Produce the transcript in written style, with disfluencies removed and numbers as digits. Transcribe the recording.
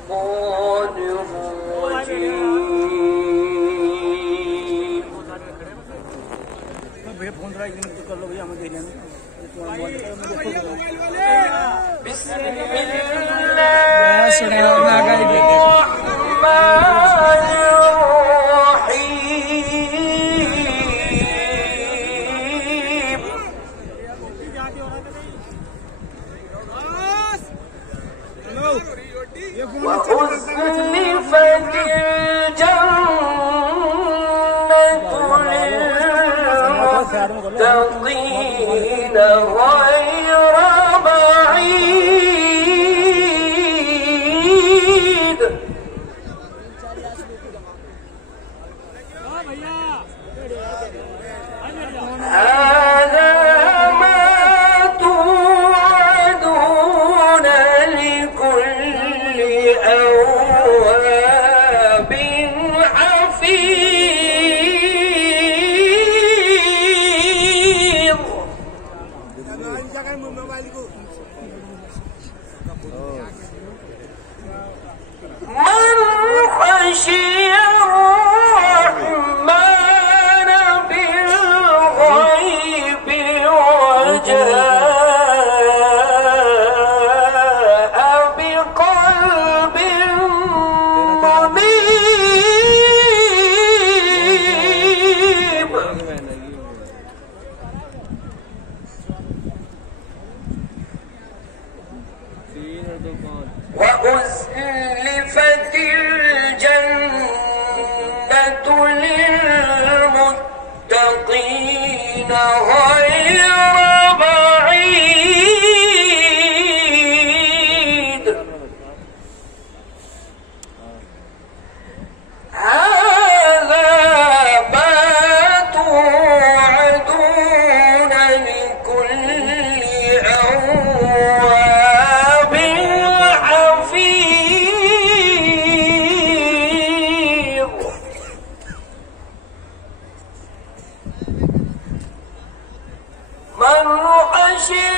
الشيطان الرجيم بسم الله وأزلفت الجنة للمتقين غير بعيد هذا ما توعدون لكل أواب حفيظ من خشي الرحمن بالغيب وجاء بقلب منيب وأزلفت الجنة للمتقين غير بعيد هذا ما توعدون لكل أواب حفيظ من خشي